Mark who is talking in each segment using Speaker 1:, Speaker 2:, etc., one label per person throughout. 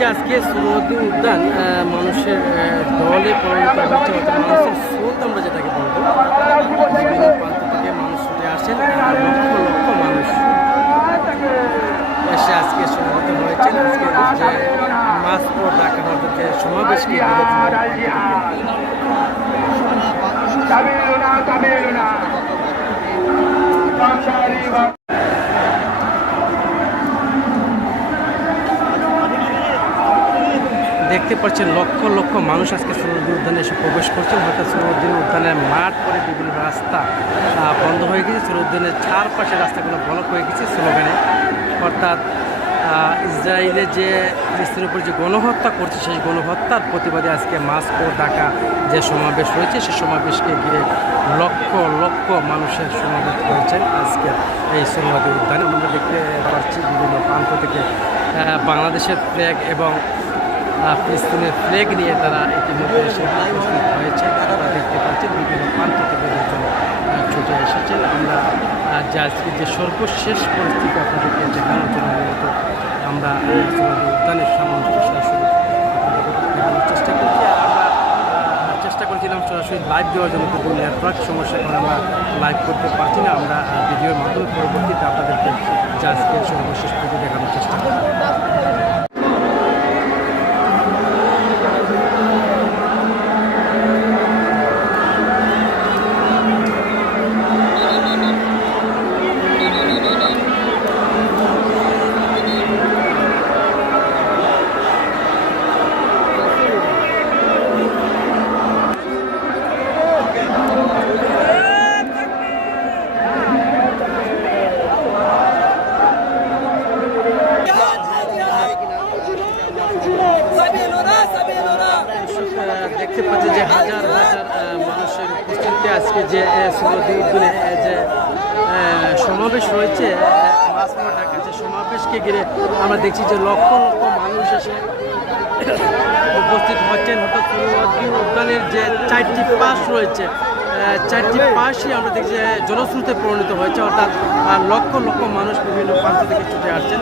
Speaker 1: যে আজকে সুরদি উদ্যান মানুষের দলে পরিণত হচ্ছে অর্থাৎ মানুষের স্রোত আমরা যেটাকে বলব, বিভিন্ন প্রান্ত থেকে মানুষ ছুটে আসেন, আর লক্ষ লক্ষ মানুষ এসে আজকে সমবেত হয়েছেন। আজকে যে মাসপো ঢাকা অর্থাৎ যে সমাবেশকে ঘিরে
Speaker 2: তামিলনা তামিলনা
Speaker 1: দেখতে পাচ্ছেন লক্ষ লক্ষ মানুষ আজকে সৌরদ্দিন উদ্যানে এসে প্রবেশ করছেন হয়তো সৌরদ্দিন উদ্যানের মাঠ করে বিভিন্ন রাস্তা বন্ধ হয়ে গেছে। সৌরদ্দিনের চারপাশে রাস্তাগুলো ব্লক হয়ে গেছে স্লোগানে। অর্থাৎ ইসরায়েলে যে ফিলিস্তিনের উপর যে গণহত্যা করছে, সেই গণহত্যার প্রতিবাদে আজকে মাস্কো ঢাকা যে সমাবেশ হয়েছে সেই সমাবেশকে ঘিরে লক্ষ লক্ষ মানুষের সমাবেশ হয়েছেন আজকে এই সৌরবাদী উদ্যানে। আমরা দেখতে পাচ্ছি বিভিন্ন প্রান্ত থেকে বাংলাদেশের ফ্ল্যাগ এবং ফিলিস্তিনের ফ্ল্যাগ নিয়ে তারা ইতিমধ্যে এসে উপস্থিত হয়েছে। আপনারা দেখতে পাচ্ছেন বিভিন্ন প্রান্ত থেকে লোকজন ছুটে এসেছেন। আমরা যে আজকে যে সর্বশেষ পরিস্থিতি আপনাদেরকে দেখানোর জন্য মূলত আমরা উদ্যানের সামনে সরাসরি দেখানোর চেষ্টা করছি। আমরা চেষ্টা করছিলাম সরাসরি লাইভ দেওয়ার জন্য, কিন্তু নেটওয়ার্ক সমস্যার কারণে আমরা লাইভ করতে পারছি না। আমরা ভিডিওর মাধ্যমে পরবর্তীতে আপনাদেরকে যে আজকে সর্বশেষ পুজো দেখানোর চেষ্টা করব দর্শক, আহ, দেখতে পাচ্ছি যে হাজার হাজার মানুষের উপস্থিতিতে আজকে যে সুরদি যে সমাবেশ রয়েছে যে সমাবেশকে ঘিরে আমরা দেখছি যে লক্ষ লক্ষ মানুষ এসে উপস্থিত হচ্ছেন। অর্থাৎ সুরদি উদ্যানের যে চারটি পাশ রয়েছে চারটি পাশই আমরা দেখছি যে জনশ্রুতে পরিণত হয়েছে। অর্থাৎ লক্ষ লক্ষ মানুষ বিভিন্ন প্রান্ত থেকে ছুটে আসছেন।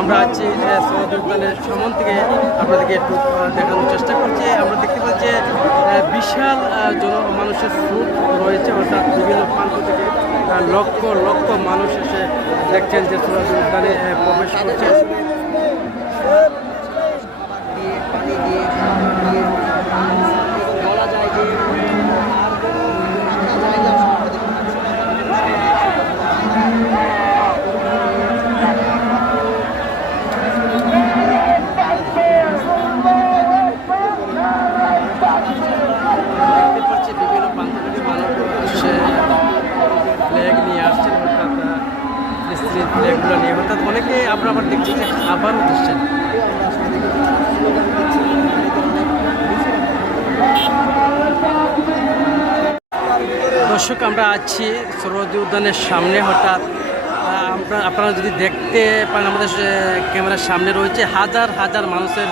Speaker 1: আমরা আছি সৌদি উদ্যানের সামন থেকে। আপনাদেরকে একটু দেখানোর চেষ্টা করছি। আমরা দেখতে পাচ্ছি বিশাল জন মানুষের স্রোত রয়েছে, অর্থাৎ বিভিন্ন প্রান্ত থেকে লক্ষ লক্ষ মানুষ এসে দেখছেন যে সুরাজ উদ্যানে প্রবেশ করছে দেখতে পাচ্ছি বিভিন্ন প্রান্ত থেকে মানুষ এসে ফ্ল্যাগ নিয়ে আসছেন অর্থাৎ আহ, ফ্ল্যাগগুলো নিয়ে। অর্থাৎ অনেকে আমরা আবার দেখছি যে খাবারও দিচ্ছেন। দর্শক, আমরা আছি সরোজ উদ্যানের সামনে। হঠাৎ আমরা আপনারা যদি দেখতে পান, আমাদের ক্যামেরার সামনে রয়েছে হাজার হাজার মানুষের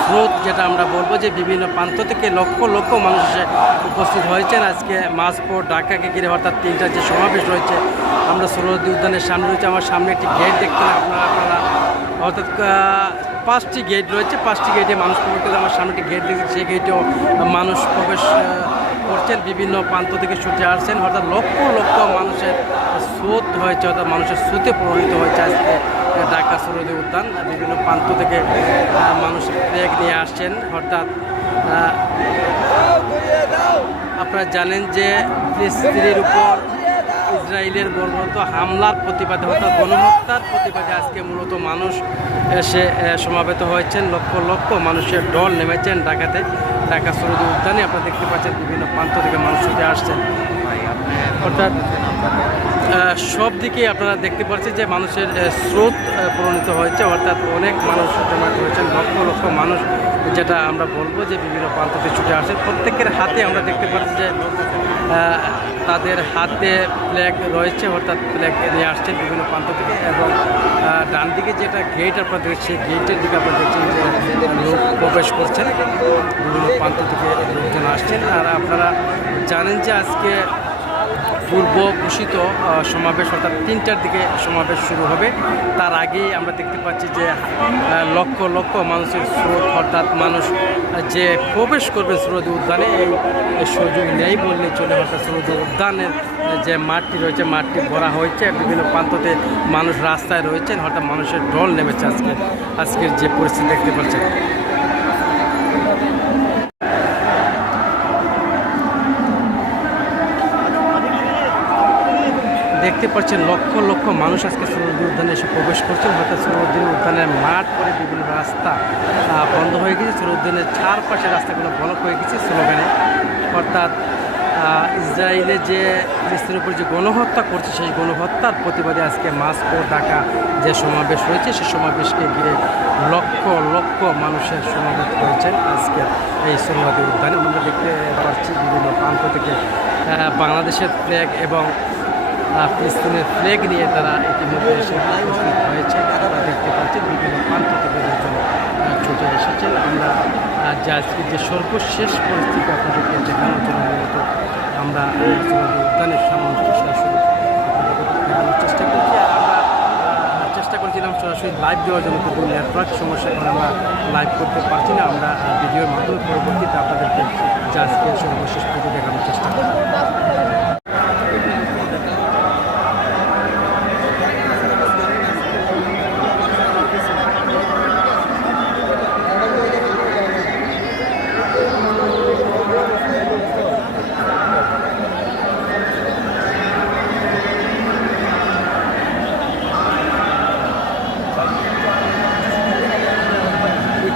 Speaker 1: স্রোত যেটা আমরা বলব যে বিভিন্ন প্রান্ত থেকে লক্ষ লক্ষ মানুষ উপস্থিত হয়েছেন। আজকে মাঝপোর ঢাকাকে ঘিরে অর্থাৎ তিনটা যে সমাবেশ রয়েছে, আমরা সরোজি উদ্যানের সামনে রয়েছে। আমার সামনে একটি গেট দেখতেন আপনারা আপনারা অর্থাৎ পাঁচটি গেট রয়েছে। পাঁচটি গেটে মানুষ প্রবেশ আমার সামনে একটি গেট দেখছি, সেই গেটেও মানুষ প্রবেশ করছেন। বিভিন্ন প্রান্ত থেকে ছুটে আসছেন। অর্থাৎ লক্ষ লক্ষ মানুষের স্রোত হয়েছে, অর্থাৎ মানুষের স্রোতে প্রভাবিত হয়েছে আজকে। ঢাকা সরোদী উদ্যান, বিভিন্ন প্রান্ত থেকে মানুষ ফ্ল্যাগ নিয়ে আসছেন। অর্থাৎ আপনারা জানেন যে ফিলিস্তিনের উপর ইসরায়েলের বর্বরত হামলার প্রতিবাদে, অর্থাৎ গণহত্যার প্রতিবাদে আজকে মূলত মানুষ এসে সমাবেত হয়েছেন। লক্ষ লক্ষ মানুষের দল নেমেছেন ঢাকাতে। ঢাকা সরুদ উদ্যানে আপনারা দেখতে পাচ্ছেন বিভিন্ন প্রান্ত থেকে মানুষ ছুটে আসছেন। অর্থাৎ সব দিকে আপনারা দেখতে পাচ্ছেন যে মানুষের স্রোত প্রণীত হয়েছে। অর্থাৎ অনেক মানুষ জমা হয়েছেন, লক্ষ লক্ষ মানুষ, যেটা আমরা বলব যে বিভিন্ন প্রান্ত থেকে ছুটে আসেন। প্রত্যেকের হাতে আমরা দেখতে পাচ্ছি যে তাদের হাতে ফ্ল্যাগ রয়েছে, অর্থাৎ ফ্ল্যাগ নিয়ে আসছে বিভিন্ন প্রান্ত থেকে। এবং ডান দিকে যেটা গেট আপনারা দেখছেন গেটের দিকে আপনারা দেখছেন যে লোক প্রবেশ করছেন। বিভিন্ন প্রান্ত থেকে লোকজন আসছেন। আর আপনারা জানেন যে আজকে পূর্ব ঘোষিত সমাবেশ অর্থাৎ তিনটার দিকে সমাবেশ শুরু হবে। তার আগেই আমরা দেখতে পাচ্ছি যে লক্ষ লক্ষ মানুষের স্রোত, অর্থাৎ মানুষ যে প্রবেশ করবে সরোজ উদ্যানে, এই সুযোগ নেই বললে চলে। অর্থাৎ সরোজ উদ্যানের যে মাঠটি রয়েছে, মাঠটি ভরা হয়েছে। বিভিন্ন প্রান্ততে মানুষ রাস্তায় রয়েছেন হঠাৎ মানুষের ঢল নেমেছে আজকে। আজকের যে পরিস্থিতি দেখতে পাচ্ছেন। দেখতে পাচ্ছেন লক্ষ লক্ষ মানুষ আজকে সুরুদ্দিন উদ্যানে এসে প্রবেশ করছেন। হয়তো সুরুদ্দিন উদ্যানের মাঠ করে বিভিন্ন রাস্তা বন্ধ হয়ে গেছে। সুরুদ্দিনের চারপাশে রাস্তাগুলো ব্লক হয়ে গেছে স্লোগানে। অর্থাৎ ইসরায়েলে যে ফিলিস্তিনের উপর যে গণহত্যা করছে, সেই গণহত্যার প্রতিবাদে আজকে মাস্কো ঢাকা যে সমাবেশ হয়েছে সেই সমাবেশকে ঘিরে লক্ষ লক্ষ মানুষের সমাবেশ হয়েছেন আজকে এই সোমবাদী উদ্যানে। আমরা দেখতে পাচ্ছি বিভিন্ন প্রান্ত থেকে বাংলাদেশের ফ্ল্যাগ এবং ফিলিস্তিনের ফ্ল্যাগ নিয়ে তারা ইতিমধ্যে এসে উপস্থিত হয়েছে। তারা দেখতে পাচ্ছেন বিভিন্ন প্রান্ত থেকে ছুটে এসেছেন। আমরা যে যে সর্বশেষ পরিস্থিতি আপনাদেরকে দেখানোর জন্য মূলত আমরা উদ্যানের সামনে দেখানোর চেষ্টা করছি। আমরা চেষ্টা করছিলাম সরাসরি লাইভ দেওয়ার জন্য, কিন্তু নেটওয়ার্ক সমস্যা কারণে আমরা লাইভ করতে পারছি না। আমরা ভিডিওর মাধ্যমে পরবর্তীতে আপনাদেরকে যে আজকে সর্বশেষ ফটো দেখানোর চেষ্টা করব।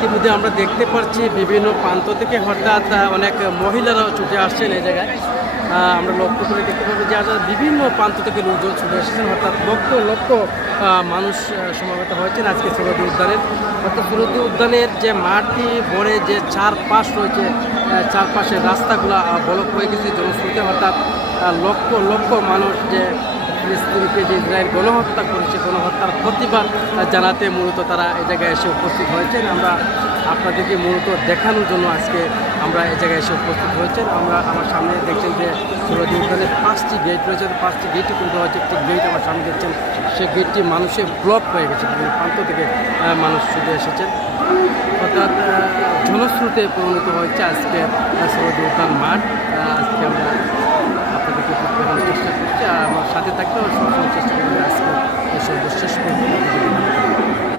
Speaker 1: ইতিমধ্যে আমরা দেখতে পাচ্ছি বিভিন্ন প্রান্ত থেকে হঠাৎ অনেক মহিলারাও ছুটে আসছেন এই জায়গায়। আমরা লক্ষ্য করে দেখতে পাবো যে আসলে বিভিন্ন প্রান্ত থেকে লোকজন ছুটে এসেছেন। অর্থাৎ লক্ষ লক্ষ মানুষ আহ, সমাবেত হয়েছেন আজকে সুরদি উদ্যানের। অর্থাৎ সুরদি উদ্যানের যে মাটি ভরে যে চারপাশ রয়েছে চারপাশের রাস্তাগুলো বলক হয়ে গেছে জনশ্রুতি অর্থাৎ লক্ষ লক্ষ মানুষ যে ফিলিস্তিনকে যে ইসরায়েল গণহত্যা করেছে, গণহত্যার প্রতিবাদ জানাতে মূলত তারা এই জায়গায় এসে উপস্থিত হয়েছেন। আমরা আপনাদেরকে মূলত দেখানোর জন্য আজকে আমরা এ জায়গায় এসে উপস্থিত হয়েছেন। আমরা আমার সামনে দেখছেন যে উদ্যানের পাঁচটি গেট রয়েছে। পাঁচটি গেটই দেওয়া হয়েছে একটি গেট আমার সামনে দেখছেন সেই গেটটি মানুষের ব্লক হয়ে গেছে। বিভিন্ন প্রান্ত থেকে মানুষ ছুটে এসেছেন। অর্থাৎ জনশ্রুতে পরিণত হয়েছে আজকে সুরদি উদ্যান মাঠ। আজকে আমরা দেখানোর চেষ্টা করছি আর আমার সাথে থাকতে সবসময় চেষ্টা করি আজকে সর্বশেষ পর্যন্ত।